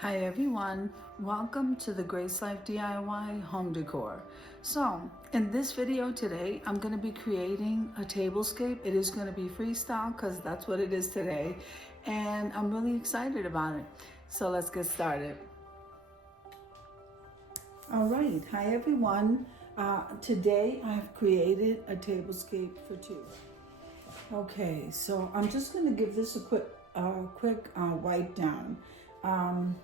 Hi everyone, welcome to the Grace Life DIY home decor. So in this video today, I'm going to be creating a tablescape. It is going to be freestyle because that's what it is today. And I'm really excited about it. So let's get started. All right, hi everyone. Today I've created a tablescape for two. Okay, so I'm just going to give this a quick wipe down.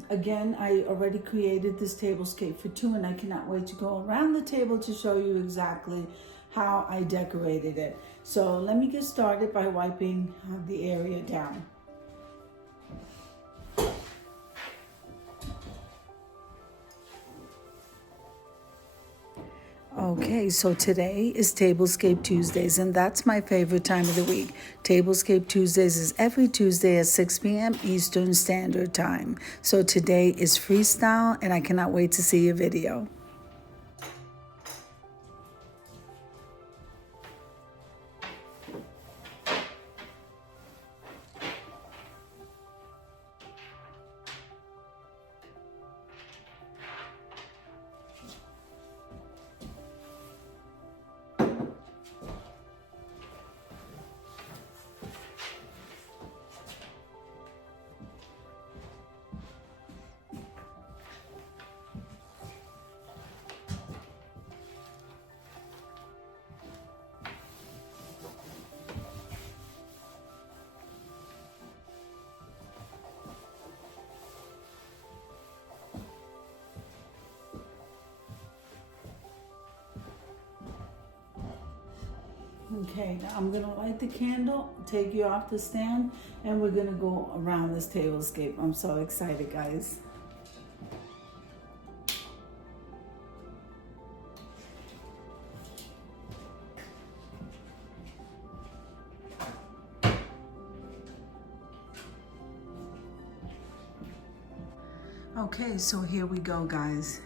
Again, I already created this tablescape for two, and I cannot wait to go around the table to show you exactly how I decorated it. So let me get started by wiping the area down. Okay, so today is Tablescape Tuesdays, and that's my favorite time of the week. Tablescape Tuesdays is every Tuesday at 6 p.m. Eastern Standard Time. So today is freestyle, and I cannot wait to see your video. Okay, now I'm gonna light the candle, take you off the stand, and we're gonna go around this tablescape. I'm so excited, guys. Okay, so here we go, guys.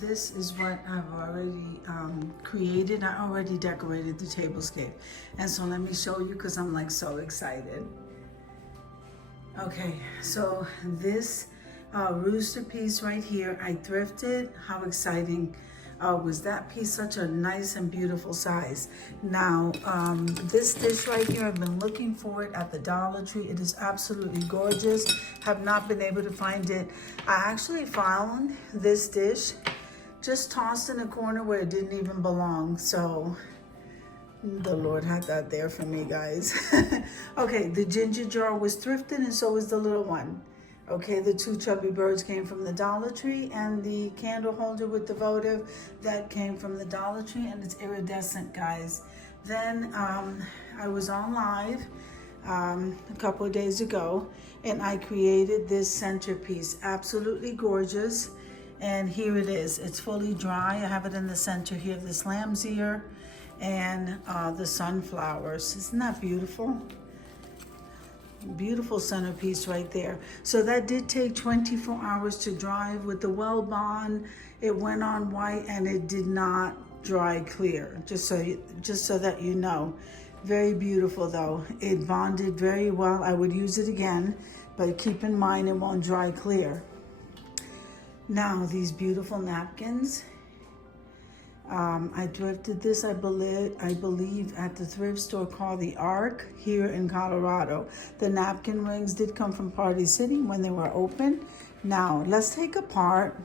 This is what I've already created. I already decorated the tablescape. And so let me show you because I'm like so excited. Okay, so this rooster piece right here, I thrifted. How exciting was that piece? Such a nice and beautiful size. Now, this dish right here, I've been looking for it at the Dollar Tree. It is absolutely gorgeous. Have not been able to find it. I actually found this dish just tossed in a corner where it didn't even belong. So the Lord had that there for me, guys. Okay, the ginger jar was thrifted, and so was the little one. Okay, the two chubby birds came from the Dollar Tree, and the candle holder with the votive, that came from the Dollar Tree, and it's iridescent, guys. Then I was on live a couple of days ago, and I created this centerpiece, absolutely gorgeous. And here it is. It's fully dry. I have it in the center here, this lamb's ear and the sunflowers. Isn't that beautiful? Beautiful centerpiece right there. So that did take 24 hours to dry with the well bond. It went on white and it did not dry clear, just so that you know. Very beautiful though. It bonded very well. I would use it again, but keep in mind it won't dry clear. Now these beautiful napkins. I thrifted this, I believe, at the thrift store called the Ark here in Colorado. The napkin rings did come from Party City when they were open. Now, let's take apart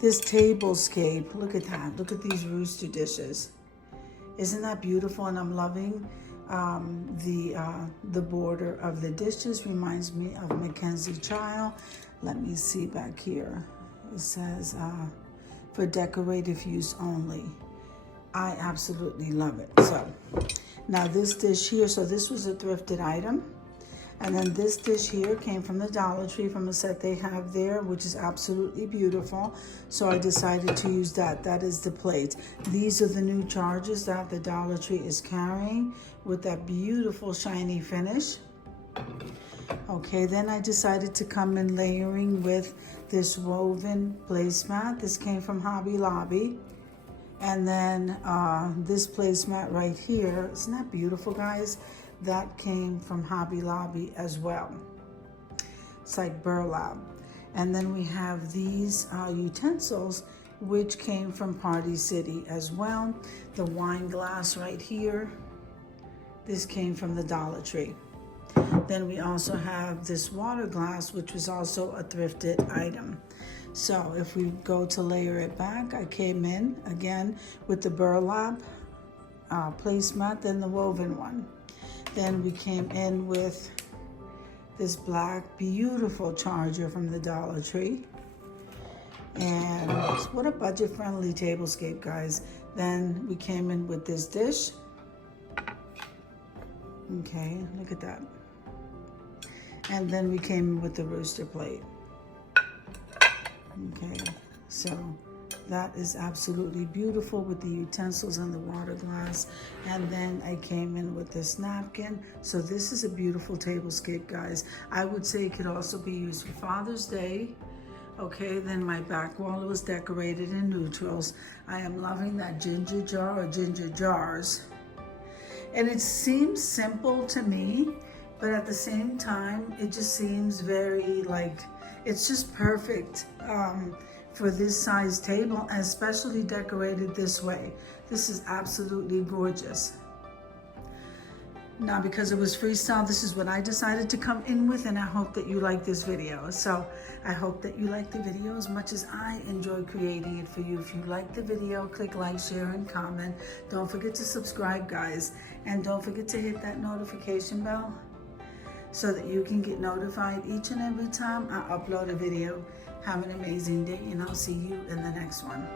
this tablescape. Look at that. Look at these rooster dishes. Isn't that beautiful? And I'm loving the border of the dishes. Reminds me of Mackenzie Child. Let me see back here. It says, for decorative use only. I absolutely love it. So now this dish here, so this was a thrifted item. And then this dish here came from the Dollar Tree from a set they have there, which is absolutely beautiful. So I decided to use that. That is the plate. These are the new chargers that the Dollar Tree is carrying with that beautiful shiny finish. Okay, then I decided to come in layering with this woven placemat. This came from Hobby Lobby. And then this placemat right here, isn't that beautiful, guys? That came from Hobby Lobby as well. It's like burlap. And then we have these utensils, which came from Party City as well. The wine glass right here, this came from the Dollar Tree. Then we also have this water glass, which was also a thrifted item. So if we go to layer it back, I came in again with the burlap placemat, then the woven one. Then we came in with this black, beautiful charger from the Dollar Tree. And what a budget-friendly tablescape, guys. Then we came in with this dish. Okay, look at that. And then we came in with the rooster plate. Okay, so that is absolutely beautiful with the utensils and the water glass. And then I came in with this napkin. So this is a beautiful tablescape, guys. I would say it could also be used for Father's Day. Okay, then my back wall was decorated in neutrals. I am loving that ginger jar or ginger jars. And it seems simple to me, but at the same time, it just seems very like, it's just perfect for this size table, and especially decorated this way. This is absolutely gorgeous. Now, because it was freestyle, this is what I decided to come in with, and I hope that you like this video. So I hope that you like the video as much as I enjoy creating it for you. If you like the video, click like, share, and comment. Don't forget to subscribe, guys. And don't forget to hit that notification bell so that you can get notified each and every time I upload a video. Have an amazing day, and I'll see you in the next one.